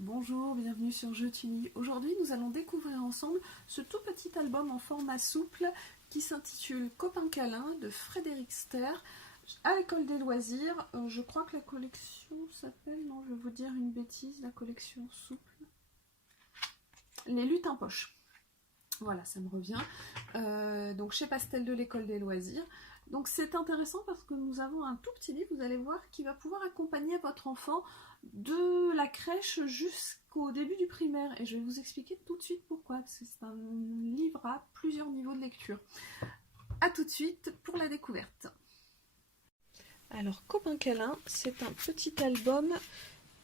Bonjour, bienvenue sur Je t'unis. Aujourd'hui, nous allons découvrir ensemble ce tout petit album en format souple qui s'intitule Copain câlin de Frédéric Ster à l'école des loisirs. Je crois que la collection s'appelle, non, je vais vous dire une bêtise, la collection souple. Les lutins poche. Voilà, ça me revient. Donc chez Pastel de l'école des loisirs. Donc c'est intéressant parce que nous avons un tout petit livre, vous allez voir, qui va pouvoir accompagner votre enfant de la crèche jusqu'au début du primaire. Et je vais vous expliquer tout de suite pourquoi, parce que c'est un livre à plusieurs niveaux de lecture. A tout de suite pour la découverte. Alors, Copain câlin, c'est un petit album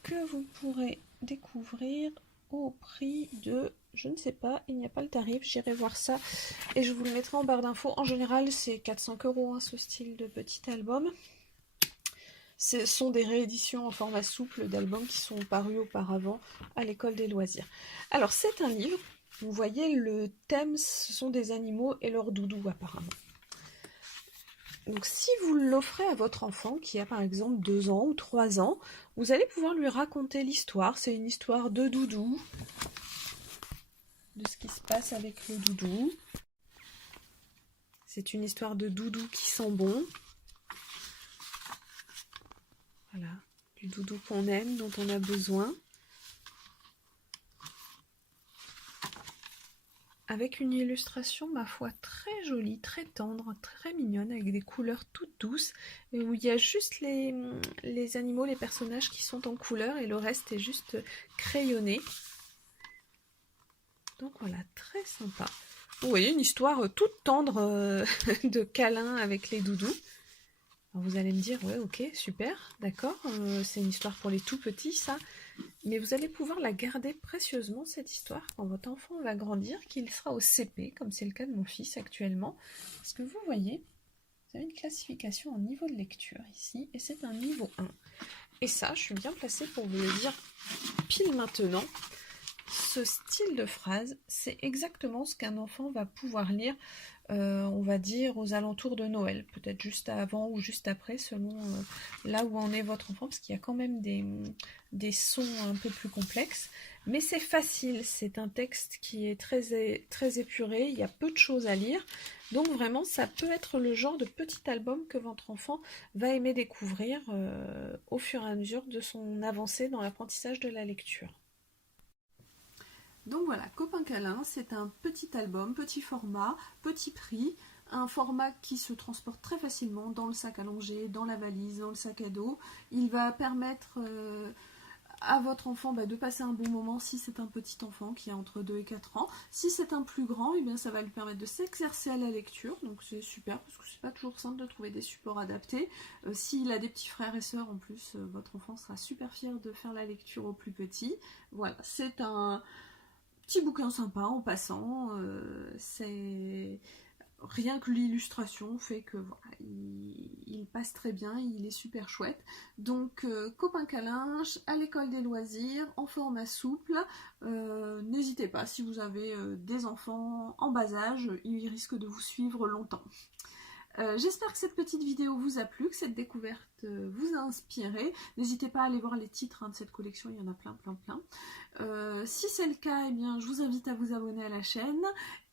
que vous pourrez découvrir au prix de, je ne sais pas, il n'y a pas le tarif, j'irai voir ça et je vous le mettrai en barre d'infos. En général, c'est 4-5 € hein, ce style de petit album. Ce sont des rééditions en format souple d'albums qui sont parus auparavant à l'école des loisirs. Alors, c'est un livre, vous voyez, le thème, ce sont des animaux et leurs doudous apparemment. Donc si vous l'offrez à votre enfant qui a par exemple 2 ans ou 3 ans, vous allez pouvoir lui raconter l'histoire. C'est une histoire de doudou, de ce qui se passe avec le doudou. C'est une histoire de doudou qui sent bon. Voilà, du doudou qu'on aime, dont on a besoin. Avec une illustration, ma foi, très jolie, très tendre, très mignonne, avec des couleurs toutes douces, et où il y a juste les animaux, les personnages qui sont en couleur, et le reste est juste crayonné. Donc voilà, très sympa. Vous voyez, une histoire toute tendre de câlin avec les doudous. Alors vous allez me dire, ouais, ok, super, d'accord, c'est une histoire pour les tout petits, ça. Mais vous allez pouvoir la garder précieusement, cette histoire, quand votre enfant va grandir, qu'il sera au CP, comme c'est le cas de mon fils actuellement. Parce que vous voyez, vous avez une classification en niveau de lecture ici, et c'est un niveau 1. Et ça, je suis bien placée pour vous le dire pile maintenant. Ce style de phrase, c'est exactement ce qu'un enfant va pouvoir lire, on va dire, aux alentours de Noël. Peut-être juste avant ou juste après, selon là où en est votre enfant, parce qu'il y a quand même des sons un peu plus complexes. Mais c'est facile, c'est un texte qui est très épuré, il y a peu de choses à lire. Donc vraiment, ça peut être le genre de petit album que votre enfant va aimer découvrir au fur et à mesure de son avancée dans l'apprentissage de la lecture. Donc voilà, Copain câlin, c'est un petit album, petit format, petit prix, un format qui se transporte très facilement dans le sac à langer, dans la valise, dans le sac à dos. Il va permettre à votre enfant de passer un bon moment si c'est un petit enfant qui a entre 2 et 4 ans. Si c'est un plus grand, eh bien, ça va lui permettre de s'exercer à la lecture, donc c'est super parce que c'est pas toujours simple de trouver des supports adaptés. S'il a des petits frères et sœurs en plus, votre enfant sera super fier de faire la lecture aux plus petits. Voilà, c'est un petit bouquin sympa en passant, c'est rien que l'illustration fait que voilà, il passe très bien, il est super chouette. Donc Copain câlin à l'école des loisirs en format souple. N'hésitez pas si vous avez des enfants en bas âge, ils risquent de vous suivre longtemps. J'espère que cette petite vidéo vous a plu, que cette découverte vous a inspiré. N'hésitez pas à aller voir les titres de cette collection, il y en a plein. Si c'est le cas, eh bien, je vous invite à vous abonner à la chaîne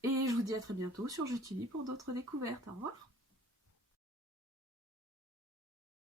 et je vous dis à très bientôt sur Je t'unis pour d'autres découvertes. Au revoir.